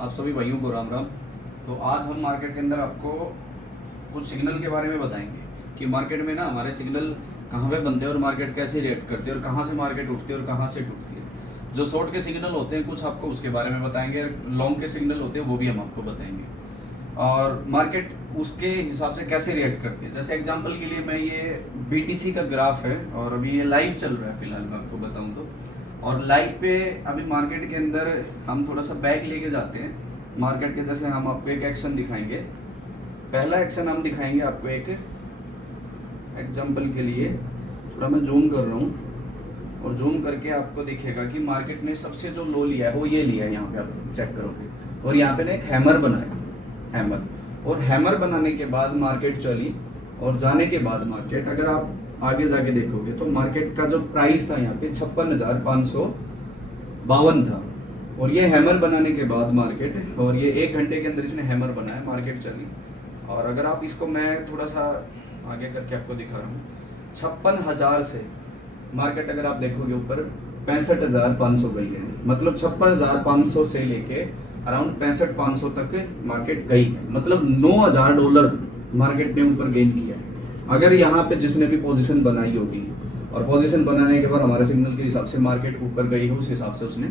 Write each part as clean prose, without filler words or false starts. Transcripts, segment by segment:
आप सभी भाइयों को राम राम। तो आज हम मार्केट के अंदर आपको कुछ सिग्नल के बारे में बताएंगे कि मार्केट में ना हमारे सिग्नल कहाँ पे बनते हैं और मार्केट कैसे रिएक्ट करती है और कहाँ से मार्केट उठती है और कहाँ से टूटती है। जो शॉर्ट के सिग्नल होते हैं कुछ आपको उसके बारे में बताएंगे, लॉन्ग के सिग्नल होते हैं वो भी हम आपको बताएंगे और मार्केट उसके हिसाब से कैसे रिएक्ट करती है। जैसे एग्जांपल के लिए मैं ये बीटीसी का ग्राफ है और अभी ये लाइव चल रहा है फिलहाल मैं आपको बताऊं तो। और लाइव पे अभी मार्केट के अंदर हम थोड़ा सा बैक लेके जाते हैं मार्केट के। जैसे हम आपको एक एक्शन दिखाएंगे, पहला एक्शन हम दिखाएंगे आपको एक एग्जांपल के लिए। थोड़ा मैं जूम कर रहा हूँ और जूम करके आपको दिखेगा कि मार्केट ने सबसे जो लो लिया है वो ये लिया है। यहाँ पे आप चेक करोगे और यहाँ पे ना एक हैमर बनाया, हैमर। और हैमर बनाने के बाद मार्केट चली और जाने के बाद मार्केट अगर आप आगे जाके देखोगे तो मार्केट का जो प्राइस था यहाँ पे 56,552 था। और ये हैमर बनाने के बाद मार्केट, और ये 1 घंटे के अंदर इसने हैमर बनाया, मार्केट चली। और अगर आप इसको मैं थोड़ा सा आगे करके आपको दिखा रहा हूँ, 56,000 से मार्केट अगर आप देखोगे ऊपर 65,500 गई है। मतलब 56,500 से लेके अराउंड 65,500 तक मार्केट गई है। मतलब $9,000 मार्केट ने ऊपर गेन किया है। अगर यहाँ पे जिसने भी पोजीशन बनाई होगी और पोजीशन बनाने के बाद हमारे सिग्नल के हिसाब से मार्केट ऊपर गई हो, उस हिसाब से उसने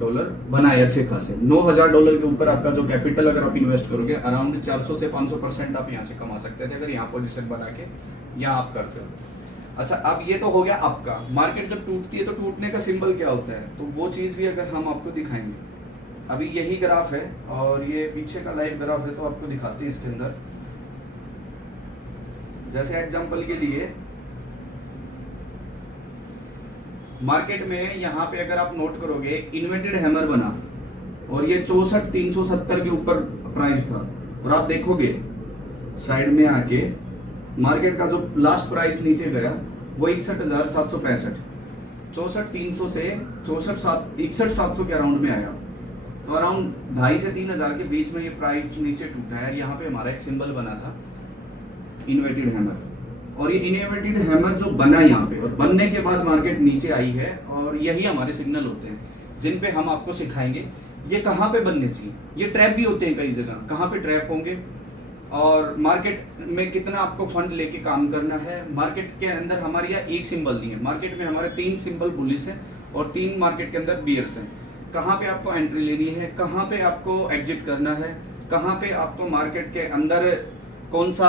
डॉलर बनाए अच्छे खासे। $9,000 के ऊपर आपका जो कैपिटल अगर आप इन्वेस्ट करोगे अराउंड 400 से 500% आप यहाँ से कमा सकते थे अगर यहाँ पोजीशन बना के यहाँ आप करते हो। अच्छा, अब ये तो हो गया आपका। मार्केट जब टूटती है तो टूटने का सिंबल क्या होता है, तो वो चीज़ भी अगर हम आपको दिखाएंगे। अभी यही ग्राफ है और ये पीछे का लाइव ग्राफ है तो आपको दिखाते हैं इसके अंदर। जैसे एग्जांपल के लिए मार्केट में यहाँ पे अगर आप नोट करोगे इन्वर्टेड हैमर बना और ये 64,370 के ऊपर प्राइस था। और आप देखोगे साइड में आके मार्केट का जो लास्ट प्राइस नीचे गया वो 61,765, 64,300 से 61,700 के अराउंड में आया। तो अराउंड 2,500 से 3,000 के बीच में ये प्राइस नीचे टूटा है। यहाँ पे हमारा एक सिंबल बना था इन्वर्टेड हैमर। और ये इन्वर्टेड हैमर जो बना यहाँ पे और बनने के बाद मार्केट नीचे आई है। और यही हमारे सिग्नल होते हैं जिन पे हम आपको सिखाएंगे ये कहाँ पे बनने चाहिए। ये ट्रैप भी होते हैं कई जगह, कहाँ पे ट्रैप होंगे और मार्केट में कितना आपको फंड लेके काम करना है। मार्केट के अंदर हमारे यहाँ एक सिंबल नहीं है, मार्केट में हमारे 3 सिंबल बुलिश है और 3 मार्केट के अंदर बियर्स हैं। कहाँ पे आपको एंट्री लेनी है, कहाँ पे आपको एग्जिट करना है, कहाँ पे आपको मार्केट के अंदर कौन सा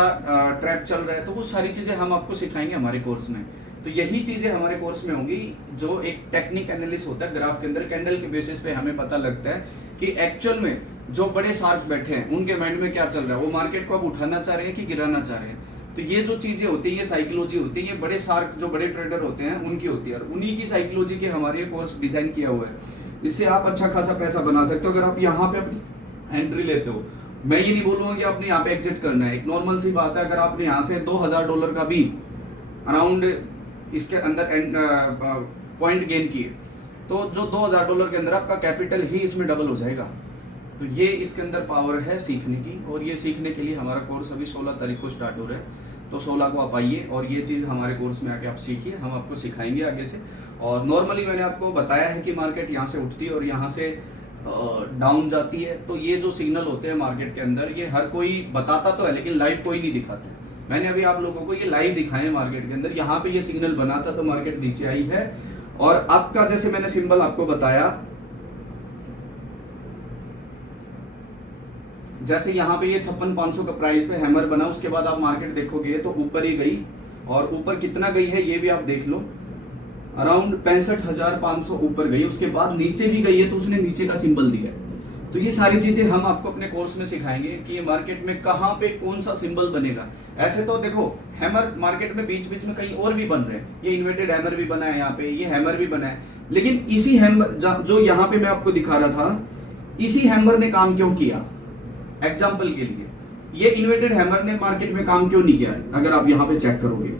ट्रैप चल रहा है, तो वो सारी चीज़ें हम आपको सिखाएंगे हमारे कोर्स में। तो यही चीज़ें हमारे कोर्स में होंगी। जो एक टेक्निक एनालिसिस होता है ग्राफ के अंदर, कैंडल के बेसिस पे हमें पता लगता है कि एक्चुअल में जो बड़े शार्क बैठे हैं उनके माइंड में क्या चल रहा है, वो मार्केट को अब उठाना चाह रहे हैं कि गिराना चाह रहे हैं। तो ये जो चीज़ें होती हैं, ये साइकोलॉजी होती है, ये बड़े शार्क जो बड़े ट्रेडर होते हैं उनकी होती है। और उन्हीं की साइकोलॉजी के हमारे कोर्स डिजाइन किया हुआ है। इससे आप अच्छा खासा पैसा बना सकते हो अगर आप यहाँ पे अपनी एंट्री लेते हो। मैं ये नहीं बोलूँगा कि आपने यहाँ पे एग्जिट करना है, एक नॉर्मल सी बात है। अगर आपने यहाँ से $2,000 का भी अराउंड इसके अंदर पॉइंट गेन किए तो जो $2,000 के अंदर आपका कैपिटल ही इसमें डबल हो जाएगा। तो ये इसके अंदर पावर है सीखने की। और ये सीखने के लिए हमारा कोर्स अभी 16 तारीख को स्टार्ट हो रहा है। तो 16 को आप आइए और ये चीज़ हमारे कोर्स में आके आप सीखिए, हम आपको सिखाएंगे आगे से। और नॉर्मली मैंने आपको बताया है कि मार्केट यहाँ से उठती है और यहाँ से डाउन जाती है। तो ये जो सिग्नल होते हैं मार्केट के अंदर ये हर कोई बताता तो है लेकिन लाइव कोई नहीं दिखाता है। मैंने अभी आप लोगों को ये लाइव दिखाए मार्केट के अंदर। यहाँ पे ये सिग्नल बना था तो मार्केट नीचे आई है। और आपका जैसे मैंने सिंबल आपको बताया, जैसे यहाँ पे ये 56,500 का प्राइस पे हैमर बना, उसके बाद आप मार्केट देखोगे तो ऊपर ही गई। और ऊपर कितना गई है ये भी आप देख लो, अराउंड 65,500 ऊपर गई। उसके बाद नीचे भी गई है तो उसने नीचे का सिंबल दिया है। तो ये सारी चीजें हम आपको अपने कोर्स में सिखाएंगे कि ये मार्केट में कहाँ पे कौन सा सिंबल बनेगा। ऐसे तो देखो हैमर मार्केट में बीच बीच में कहीं और भी बन रहे हैं, ये इन्वर्टेड हैमर भी बना है, यहाँ पे ये हैमर भी बना है। लेकिन इसी हैमर जो यहाँ पे मैं आपको दिखा रहा था, इसी हैमर ने काम क्यों किया। एग्जाम्पल के लिए ये इन्वर्टेड हैमर ने मार्केट में काम क्यों नहीं किया है, अगर आप यहाँ पे चेक करोगे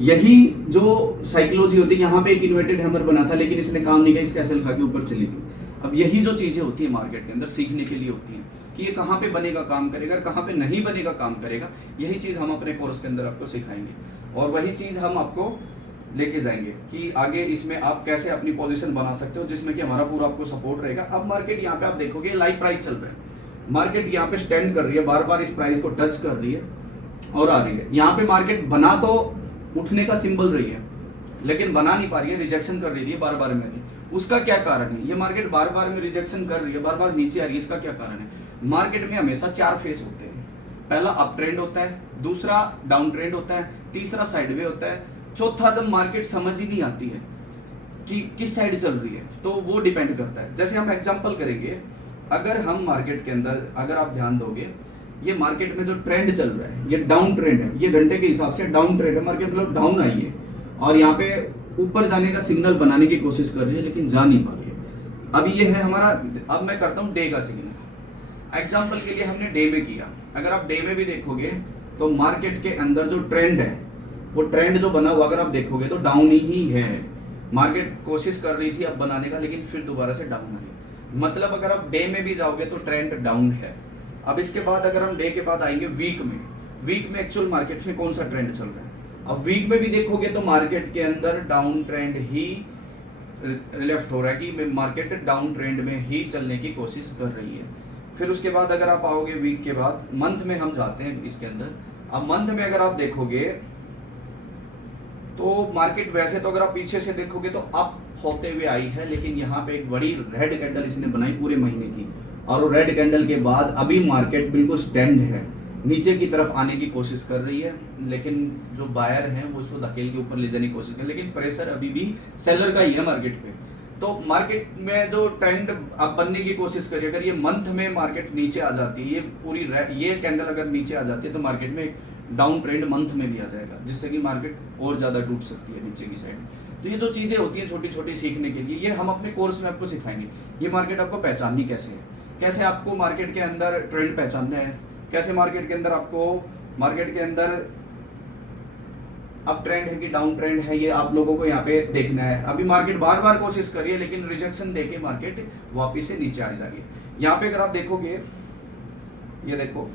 यही जो साइकोलॉजी होती है। यहाँ पे एक इन्वर्टेड हैमर बना था लेकिन इसने काम नहीं किया, इसका एसएल खा के ऊपर चली गई। अब यही जो चीजें होती है मार्केट के अंदर सीखने के लिए होती हैं कि ये कहाँ पे बनेगा काम करेगा, कहाँ पे नहीं बनेगा काम करेगा। यही चीज हम अपने कोर्स के अंदर आपको सिखाएंगे और वही चीज हम आपको लेके जाएंगे कि आगे इसमें आप कैसे अपनी पोजीशन बना सकते हो, जिसमें कि हमारा पूरा आपको सपोर्ट रहेगा। अब मार्केट यहाँ पे आप देखोगे लाइव प्राइस चल रहा है, मार्केट यहाँ पे स्टैंड कर रही है, बार बार इस प्राइस को टच कर रही है और आ रही है। यहाँ पे मार्केट बना तो उठने का सिंबल रही है, लेकिन बना नहीं पा रही है, रिजेक्शन कर रही है बार बार में। उसका क्या कारण है? ये मार्केट बार बार में रिजेक्शन कर रही है, बार बार नीचे आ रही है, इसका क्या कारण है? मार्केट में हमेशा 4 फेस होते हैं। पहला अप ट्रेंड होता है, दूसरा डाउन ट्रेंड होता है, तीसरा साइडवे होता है, चौथा जब मार्केट समझ ही नहीं आती है कि किस साइड चल रही है, तो वो डिपेंड करता है। जैसे हम एग्जांपल करेंगे, अगर हम मार्केट के अंदर, अगर आप ध्यान दोगे, ये मार्केट में जो ट्रेंड चल रहा है ये डाउन ट्रेंड है, ये घंटे के हिसाब से डाउन ट्रेंड है, मार्केट मतलब डाउन आई है और यहाँ पे ऊपर जाने का सिग्नल बनाने की कोशिश कर रही है लेकिन जा नहीं पा रही है। अब ये है हमारा, अब मैं करता हूँ डे का सिग्नल। एग्जाम्पल के लिए हमने डे में किया, अगर आप डे में भी देखोगे तो मार्केट के अंदर जो ट्रेंड है, वो ट्रेंड जो बना हुआ अगर आप देखोगे तो डाउन ही है। मार्केट कोशिश कर रही थी अब बनाने का, लेकिन फिर दोबारा से डाउन आ गई। मतलब अगर आप डे में भी जाओगे तो ट्रेंड डाउन है। अब इसके बाद अगर हम डे के बाद आएंगे वीक में, वीक में एक्चुअल मार्केट में कौन सा ट्रेंड चल रहा है। अब वीक में भी देखोगे तो मार्केट के अंदर डाउन ट्रेंड ही लेफ्ट हो रहा है कि मार्केट डाउन ट्रेंड में ही चलने की कोशिश कर रही है। फिर उसके बाद अगर आप आओगे वीक के बाद, मंथ में हम जाते हैं इसके अंदर। अब मंथ में अगर आप देखोगे तो मार्केट वैसे तो अगर आप पीछे से देखोगे तो अप होते हुए आई है, लेकिन यहाँ पे एक बड़ी रेड कैंडल इसने बनाई पूरे महीने की, और रेड कैंडल के बाद अभी मार्केट बिल्कुल स्टैंड है, नीचे की तरफ आने की कोशिश कर रही है, लेकिन जो बायर हैं वो उसको धकेल के ऊपर ले जाने की कोशिश कर, लेकिन प्रेशर अभी भी सेलर का ही है मार्केट पे। तो मार्केट में जो ट्रेंड अब बनने की कोशिश करिए, अगर ये मंथ में मार्केट नीचे आ जाती है, ये पूरी ये कैंडल अगर नीचे आ जाती है तो मार्केट में एक डाउन ट्रेंड मंथ में भी आ जाएगा, जिससे कि मार्केट और ज्यादा टूट सकती है नीचे की साइड। तो ये जो चीजें होती हैं छोटी छोटी सीखने के लिए, ये हम अपने कोर्स में आपको सिखाएंगे। ये मार्केट आपको पहचाननी कैसे है, कैसे आपको मार्केट के अंदर ट्रेंड पहचानना है, कैसे मार्केट के अंदर आपको मार्केट के अंदर अप ट्रेंड है कि डाउन ट्रेंड है, ये आप लोगों को यहाँ पे देखना है। अभी मार्केट बार बार कोशिश करिए, लेकिन रिजेक्शन देके मार्केट वापिस से नीचे आ जाएगी। यहाँ पे अगर आप देखोगे, ये देखो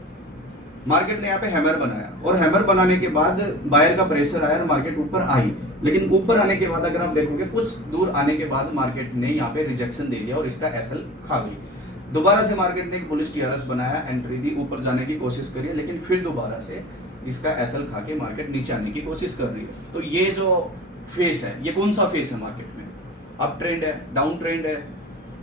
मार्केट ने यहाँ पे हैमर बनाया, और हैमर बनाने के बाद बायर का प्रेशर आया और मार्केट ऊपर आई, लेकिन ऊपर आने के बाद अगर आप देखोगे कुछ दूर आने के बाद मार्केट ने यहाँ पे रिजेक्शन दे दिया और इसका एसएल खा गई। दोबारा से मार्केट ने एक बुलिश टीआरएस बनाया, एंट्री दी, ऊपर जाने की कोशिश करी, लेकिन फिर दोबारा से इसका एसएल खा के मार्केट नीचे आने की कोशिश कर रही है। तो ये जो फेस है, ये कौन सा फेस है मार्केट में? अप ट्रेंड है, डाउन ट्रेंड है,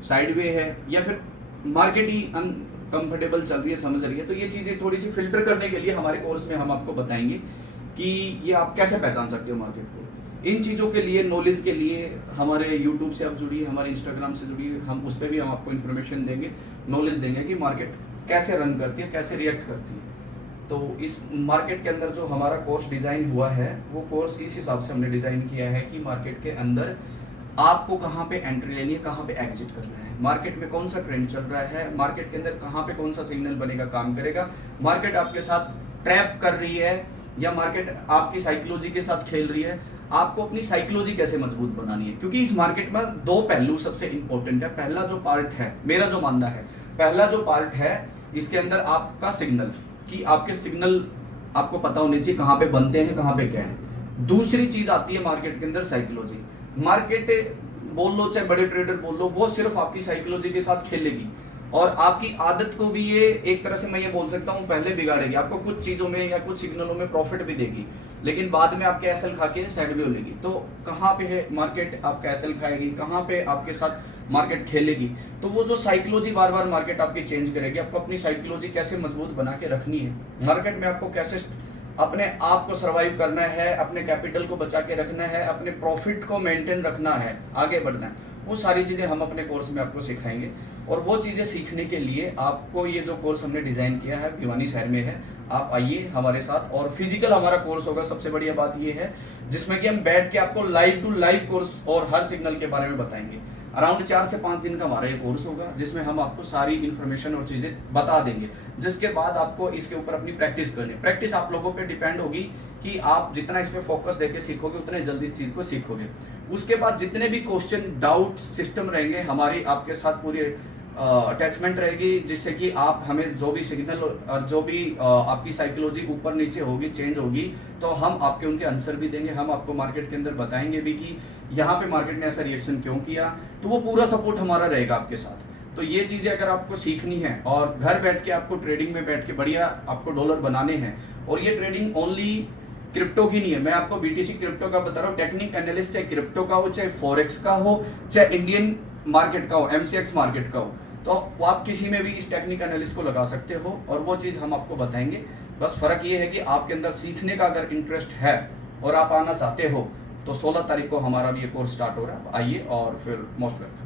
साइडवे है, या फिर मार्केट ही अनकंफर्टेबल चल रही है, समझ रही है? तो ये चीजें थोड़ी सी फिल्टर करने के लिए हमारे कोर्स में हम आपको बताएंगे कि ये आप कैसे पहचान सकते हो मार्केट को। इन चीज़ों के लिए, नॉलेज के लिए हमारे यूट्यूब से आप जुड़िए, हमारे इंस्टाग्राम से जुड़िए, हम उस पर भी हम आपको इन्फॉर्मेशन देंगे, नॉलेज देंगे कि मार्केट कैसे रन करती है, कैसे रिएक्ट करती है। तो इस मार्केट के अंदर जो हमारा कोर्स डिज़ाइन हुआ है, वो कोर्स इस हिसाब से हमने डिज़ाइन किया है कि मार्केट के अंदर आपको कहाँ पे एंट्री लेनी है, कहाँ पे एग्जिट करना है, मार्केट में कौन सा ट्रेंड चल रहा है, मार्केट के अंदर कहाँ पे कौन सा सिग्नल बनेगा, काम करेगा, मार्केट आपके साथ ट्रैप कर रही है या मार्केट आपकी साइकोलॉजी के साथ खेल रही है, आपको अपनी साइकोलॉजी कैसे मजबूत बनानी है। क्योंकि इस मार्केट में 2 पहलू सबसे इंपॉर्टेंट है। पहला जो पार्ट है, मेरा जो मानना है, पहला जो पार्ट है इसके अंदर आपका सिग्नल, कि आपके सिग्नल आपको पता होने चाहिए कहाँ पे बनते हैं, कहाँ पे क्या है। दूसरी चीज आती है मार्केट के अंदर साइकोलॉजी। मार्केट बोल लो चाहे बड़े ट्रेडर बोल लो, वो सिर्फ आपकी साइकोलॉजी के साथ खेलेगी और आपकी आदत को भी ये एक तरह से मैं ये बोल सकता हूँ पहले बिगाड़ेगी। आपको कुछ चीजों में या कुछ सिग्नलों में प्रॉफिट भी देगी, लेकिन बाद में आपके एसएल खा के साइड में लेगी। तो कहाँ पे है मार्केट आपका एसएल खाएगी, कहाँ पे आपके साथ मार्केट खेलेगी। तो वो जो साइकोलॉजी बार बार मार्केट आपकी चेंज करेगी। आपको अपनी साइकोलॉजी कैसे मजबूत बना के रखनी है, मार्केट में आपको कैसे अपने आप को सर्वाइव करना है, अपने कैपिटल को बचा के रखना है, अपने प्रॉफिट को मेंटेन रखना है, आगे बढ़ना है, वो सारी चीजें हम अपने कोर्स में आपको सिखाएंगे। और वो चीजें सीखने के लिए आपको ये जो कोर्स हमने डिजाइन किया है भिवानी शहर में है, आप आइए हमारे साथ। और फिजिकल हमारा कोर्स होगा, सबसे बढ़िया बात ये है, जिसमें कि हम बैठ के आपको लाइव टू लाइव कोर्स और हर सिग्नल के बारे में बताएंगे। अराउंड 4 से 5 दिन का हमारा ये कोर्स होगा, जिसमें हम आपको सारी इन्फॉर्मेशन और चीजें बता देंगे, जिसके बाद आपको इसके ऊपर अपनी प्रैक्टिस करनी है। प्रैक्टिस आप लोगों पे डिपेंड होगी कि आप जितना इसमें फोकस देके सीखोगे उतने जल्दी इस चीज को सीखोगे। उसके बाद जितने भी क्वेश्चन डाउट सिस्टम रहेंगे, हमारी आपके साथ पूरी अटैचमेंट रहेगी, जिससे कि आप हमें जो भी सिग्नल और जो भी आपकी साइकोलॉजी ऊपर नीचे होगी, चेंज होगी, तो हम आपके उनके आंसर भी देंगे। हम आपको मार्केट के अंदर बताएंगे भी कि यहाँ पे मार्केट ने ऐसा रिएक्शन क्यों किया, तो वो पूरा सपोर्ट हमारा रहेगा आपके साथ। तो ये चीज़ें अगर आपको सीखनी है और घर बैठ के आपको ट्रेडिंग में बैठ के बढ़िया आपको डॉलर बनाने हैं, और ये ट्रेडिंग ओनली क्रिप्टो की नहीं है, मैं आपको बीटीसी क्रिप्टो का बता रहा हूँ। टेक्निक एनालिस्ट चाहे क्रिप्टो का हो, चाहे फॉरेक्स का हो, चाहे इंडियन मार्केट का हो, एमसीएक्स मार्केट का हो, तो आप किसी में भी इस टेक्निक एनालिस्ट को लगा सकते हो और वो चीज़ हम आपको बताएंगे। बस फर्क ये है कि आपके अंदर सीखने का अगर इंटरेस्ट है और आप आना चाहते हो, तो 16 तारीख को हमारा भी ये कोर्स स्टार्ट हो रहा है, आइए और फिर मोस्ट वेलकम।